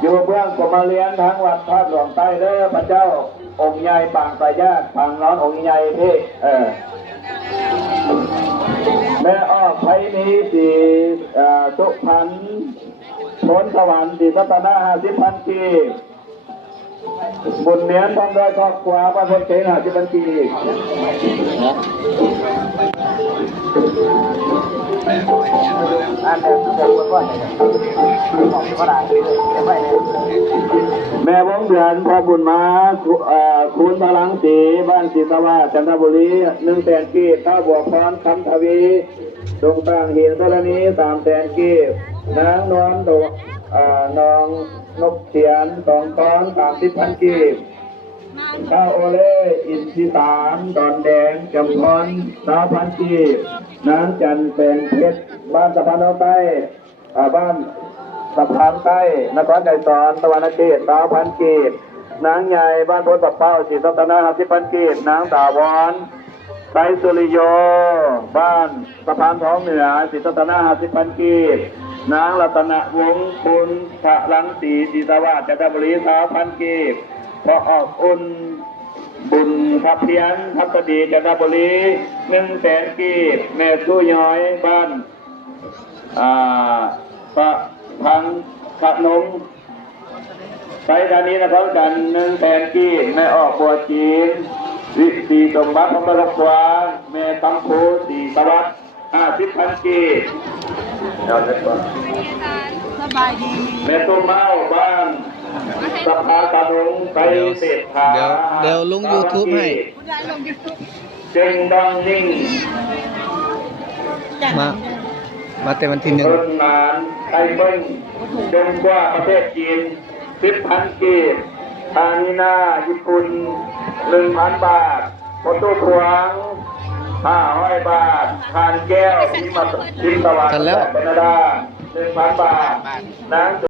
อยู่เบื้องกรมเลี้ยงทั้งวัดพระหลวงใต้เด้อพระเจ้าองค์ใหญ่ปางสายญาติปางน้อนองค์ใหญ่ที่แม่อ้อไพนี้สีสุพรรณผลสวรรค์สีพัฒนา50,000 กีบุญเนียนทำโดยครอบครัวประเทศเชียง50,000 กีแม่วงเดือนพอบุญมาคุณพลังศรีบ้านศรีสวัสดิ์จันทบุรี100,000 กีข้าวบัวพรคำทวีดงต่างหินสรณี300,000 กีนางนวลดกน้องนกเขียน2 ก้อน30,000 กีข้าวโอเล่อินที่3ดอนแดงจำพร3,000 กีนางจันแสงเพชรบ้านสะพานใต้บ้านสะพานใต้นครไก่สอนตะวันอเขต3,000 กีนางใหญ่บ้านโพธิ์เป้าศรีสัตนา50,000 กีนางตาวรไตรสุริโยบ้านสะพานท้องเหนือศรีสัตนา50,000 กีนางรัตนวงศ์คุณพระลังสีศรีสวัสดิ์จันทบุรี3,000 กีพอออกอุ่นบุญทับเพียนทับประดีจันทบุรี100,000 กีแม่สู้ย้อยบ้านประพังขนมใช้การนี้นะครับกัน100,000 กีแม่ออกบัวจีนวิสีสมบัติของพระกวาแม่ตังโคสีสวัสดิ์50,000 กีเราจะสบายดีแม่ตุ้มเมาบ้านสภาตาหงไปเศรษฐาเดี๋ยวลง YouTube ให้จึงดังนิ่งมาแต่วันที่1เพิ่นนานไทยเบิ้งจนกว่าประเทศจีน10,000 กีทานินาญี่ปุ่น1,000 บาทโปรตุเกส500 บาททานแก้วพิมพ์ตะวันแคนาดา1,000 บาทนาง